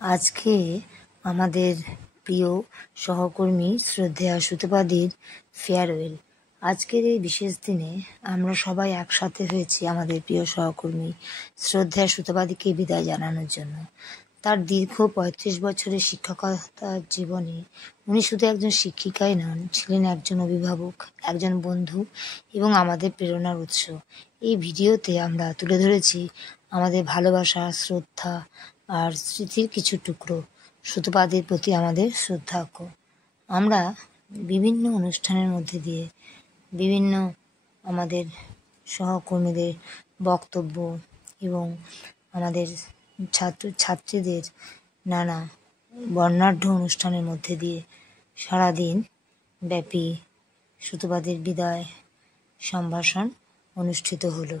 আজকে আমাদের প্রিয় সহকর্মী শ্রদ্ধেয়া সুতপাদির ফেয়ারওয়েল। আজকের এই বিশেষ দিনে আমরা সবাই একসাথে হয়েছি আমাদের প্রিয় সহকর্মী শ্রদ্ধেয়া সুতপাদিকে বিদায় জানানোর জন্য। তার দীর্ঘ ৩৫ বছরের শিক্ষকতার জীবনে উনি শুধু একজন শিক্ষিকাই নন, ছিলেন একজন অভিভাবক, একজন বন্ধু এবং আমাদের প্রেরণার উৎস। এই ভিডিওতে আমরা তুলে ধরেছি আমাদের ভালোবাসা, শ্রদ্ধা আর স্মৃতির কিছু টুকরো, সুতপাদির প্রতি আমাদের শ্রদ্ধার্ঘ। আমরা বিভিন্ন অনুষ্ঠানের মধ্যে দিয়ে বিভিন্ন আমাদের সহকর্মীদের বক্তব্য এবং আমাদের ছাত্রীদের নানা বর্ণাঢ্য অনুষ্ঠানের মধ্যে দিয়ে সারাদিন ব্যাপী সুতপাদির বিদায় সম্ভাষণ অনুষ্ঠিত হলো।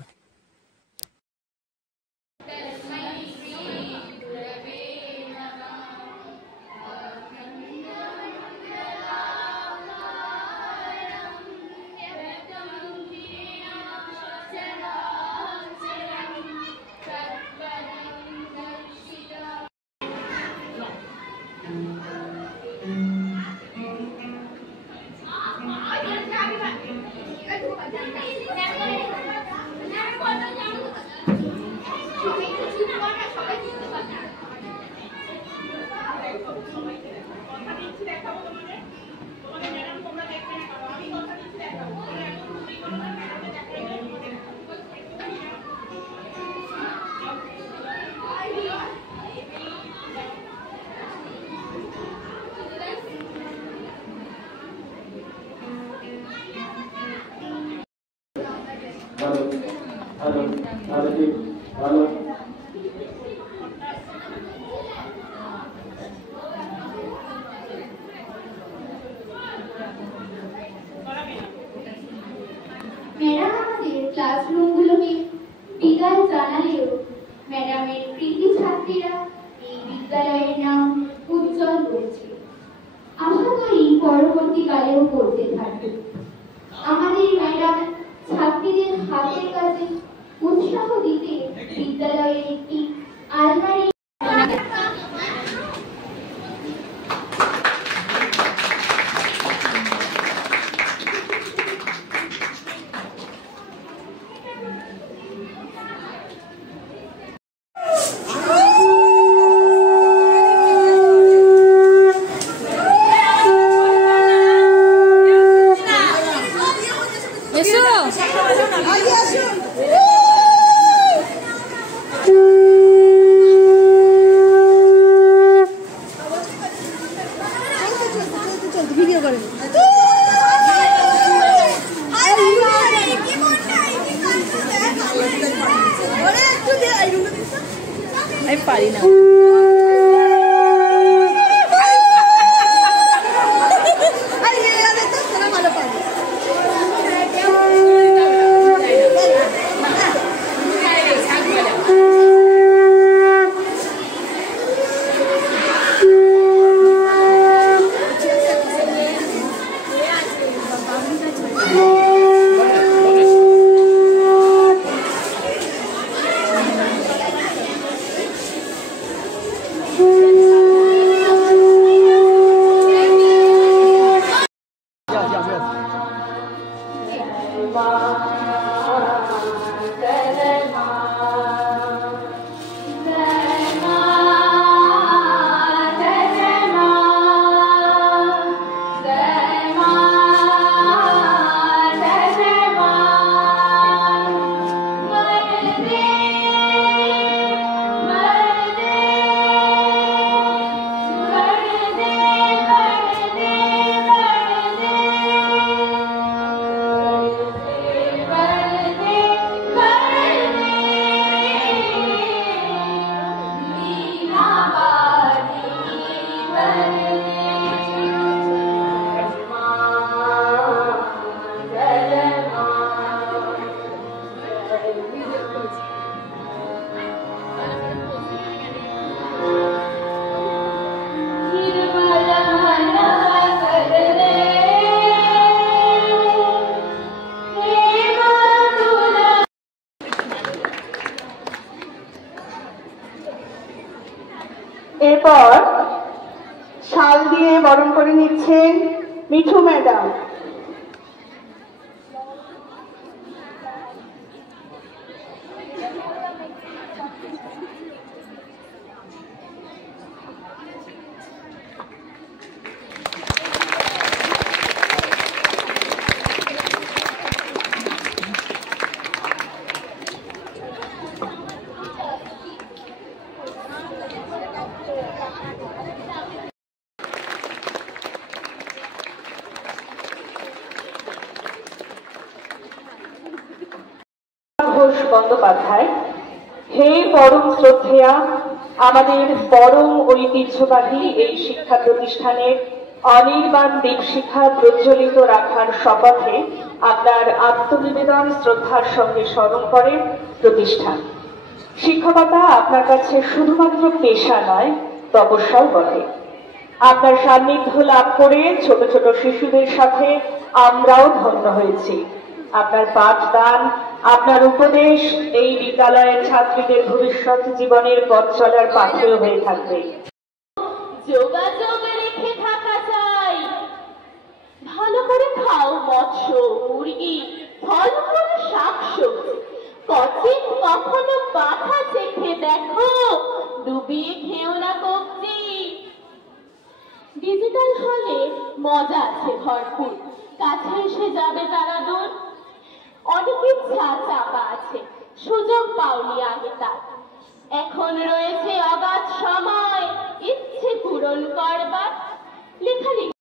ম্যাডাম আমাদের ক্লাসরুমগুলোকে বিদায় জানালেও ম্যাডামের কৃতি ছাত্রীরা এই বিদ্যালয়ের নাম উজ্জ্বল করেছে। আশা করি পরবর্তীকালেও করতে থাকবে। আমাদের ম্যাডাম ছাত্রীদের হাতের কাজে উৎসাহ দিতে বিদ্যালয়ের একটি আলমারি আমি পারি না। এরপর শাল দিয়ে বরণ করে নিচ্ছেন মিঠু ম্যাডাম। ঘোষ বন্দ্যোপাধ্যায়, হে পরম শ্রদ্ধেয়া, আমাদের পরম ঐতিহ্যবাহী এই শিক্ষা প্রতিষ্ঠানের অনির্বাণ দীপশিখা প্রজ্বলিত রাখার শপথে আপনার আত্মনিবেদন শ্রদ্ধার সঙ্গে স্মরণ করে প্রতিষ্ঠান। শিক্ষকতা আপনার কাছে শুধুমাত্র পেশা নয়, তপস্যাও বটে। আপনার সান্নিধ্য লাভ করে ছোট ছোট শিশুদের সাথে আমরাও ধন্য হয়েছি। আপনার পাঠদান, আপনার উপদেশ এই বিদ্যালয়ের ছাত্রীদের ভবিষ্যৎ জীবনের পথ চলার পাথেয় হয়ে থাকবে। যোগাযোগ রেখে থাকা চাই। ভালো করে খাও মৎস্য, মুরগি, ফলমূল, শাকসবজি। কচিন কখনো বাধা চেখে দেখো, ডুবিয়ে খেও না কবজি। ডিজিটাল হলে মজা আছে ভরপুর, কাছে এসে যাবে তারা দূর। অনেক ইচ্ছা চাপা আছে, সুযোগ পাওনি আগে তার। এখন রয়েছে অগাধ সময় ইচ্ছে পূরণ করবার। লেখালেখি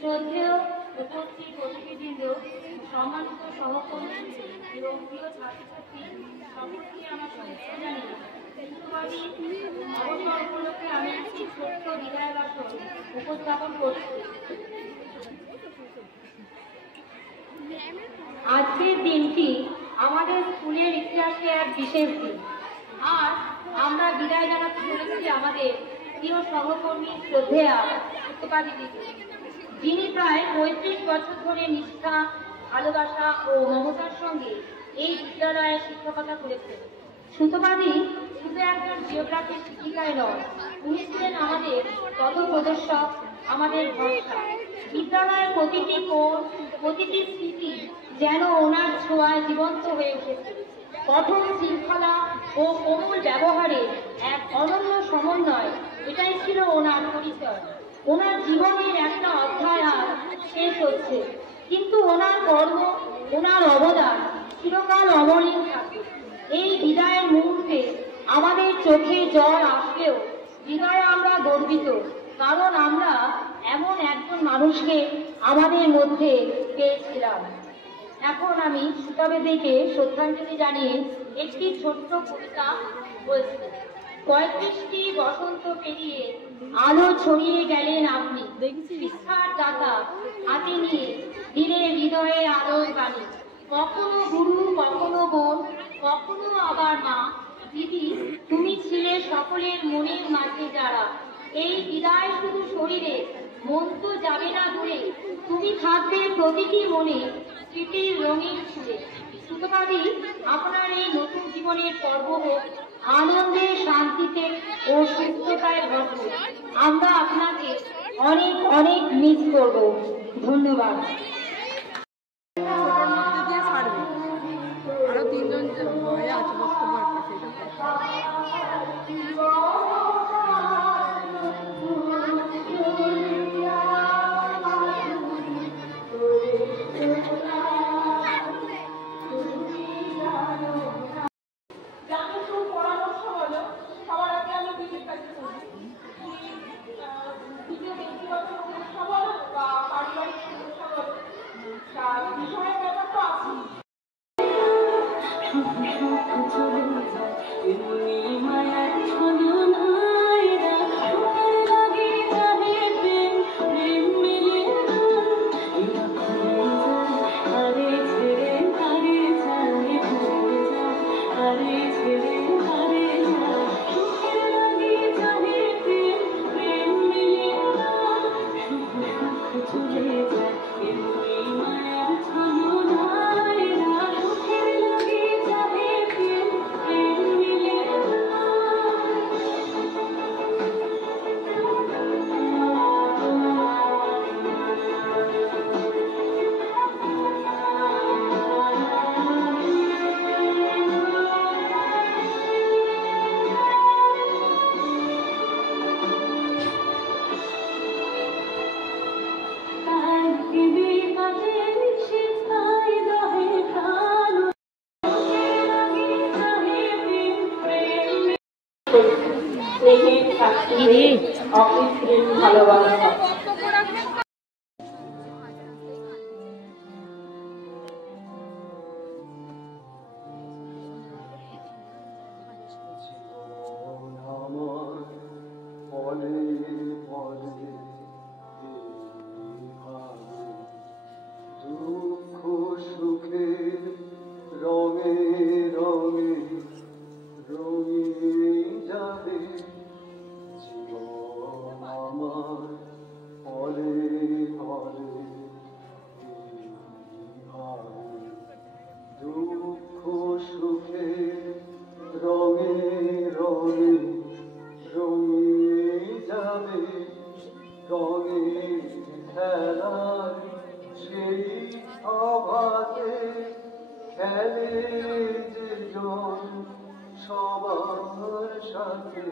শ্রদ্ধেয় উপস্থিত অতিথিবৃন্দ, সম্মানিত সহকর্মী এবং প্রিয় ছাত্রছাত্রী, সকলকে আমার শুভেচ্ছা জানিয়ে বিশ্ববাদী অবসর উপলক্ষে আমি একটি ছোট্ট বিদায় ভাষণ উপস্থাপন করছি। আজকের দিনটি আমাদের স্কুলের ইতিহাসে এক বিশেষ দিন। আর আমরা বিদায় জানাতে চলেছি আমাদের প্রিয় সহকর্মী শ্রদ্ধেয়া সুতপা দিদিকে, যিনি প্রায় ৩৫ বছর ধরে নিষ্ঠা, ভালোবাসা ও মমতার সঙ্গে এই বিদ্যালয়ে শিক্ষকতা করেছেন। সুতপাদি শুধু একজন জিওগ্রাফির শিক্ষিকায় নয়, উনি ছিলেন আমাদের পথপ্রদর্শক, আমাদের ভরসা। বিদ্যালয়ের প্রতিটি কোণ, প্রতিটি স্মৃতি যেন ওনার ছোঁয়ায় জীবন্ত হয়ে উঠেছে। কঠোর শৃঙ্খলা ও কোমল ব্যবহারে এক অনন্য সমন্বয়, এটাই ছিল ওনার পরিচয়। পরিচয়। ওনার জীবনের একটা অধ্যায় আর শেষ হচ্ছে, কিন্তু ওনার কর্ম, ওনার অবদান চিরকাল অমলিন থাকে। এই বিদায়ের মুহূর্তে আমাদের চোখে জল আসলেও হৃদয়ে আমরা গর্বিত, কারণ আমরা এমন একজন মানুষকে আমাদের মধ্যে পেয়েছিলাম। এখন আমি সুতাবেদীকে শ্রদ্ধাঞ্জলি জানিয়ে একটি ছোট্ট কবিতা বলছি। ৩৫টি বসন্ত পেরিয়ে আলো ছড়িয়ে গেলেন আপনি, শিক্ষার দাতা হাতে নিয়ে দিলে হৃদয়ে আলোর বাণী। কখনো গুরু, কখনো বোন, কখনো আবার মা। দিদি, তুমি ছিলে সকলের মনের মাঝে যারা। এই বিদায় শুধু শরীরে, মন তো যাবে না দূরে। তুমি থাকবে প্রতিটি মনে, স্মৃতির রঙিন ছুঁড়ে। সুতরাংই আপনার এই নতুন জীবনের পর্ব হোক আনন্দে, শান্তিতে ও সুস্থতায় ভরপুর। আমরা আপনাকে অনেক অনেক মিস করব। ধন্যবাদ। আরো তিনজন ভয়ে আছে বক্তব্য আছে, অকৃত্রিম ভালোবাসা। দুঃখ সুখের রঙে রঙে রঙিয়ে যাবে জীবন আমার, পরে পরে দুঃখ সুখের রঙে রঙে রঙিয়ে যাবে রঙের খেলার সেই অবাধে খেলে যে জন সবার সাথে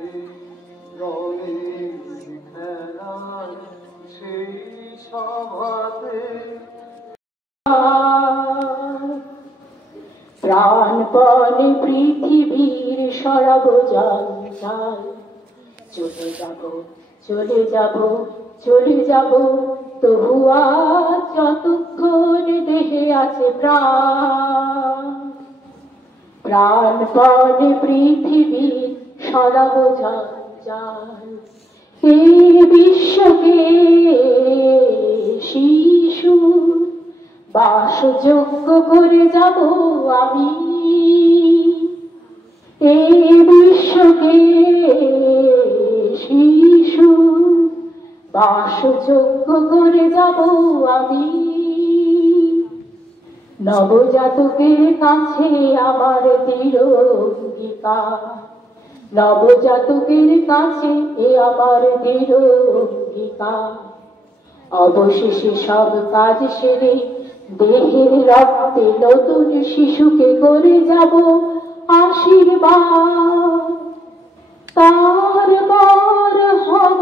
রঙের খেলার সেই সভাতে প্রাণপণে পৃথিবীর সরাব জঞ্জাল, চলে যাব চলে যাব চলে যাব, তবু আজ যতক্ষণ দেহে আছে প্রাণ। প্রাণপণে পৃথিবীর সরাব জঞ্জাল, এই বিশ্বকে শিশু বাসযোগ্য করে যাব আমি। এই বিশ্বকে শিশু বাসযোগ্য করে যাব আমি। নবজাতকের কাছে আমার দৃঢ় অঙ্গীকার, নবজাতকের কাছে এ আমার দৃঢ় অঙ্গীকার। অবশেষে সব কাজ সেরে দেহের রক্তে নতুন শিশুকে করে যাব আশীর্বাদ। তারপর হব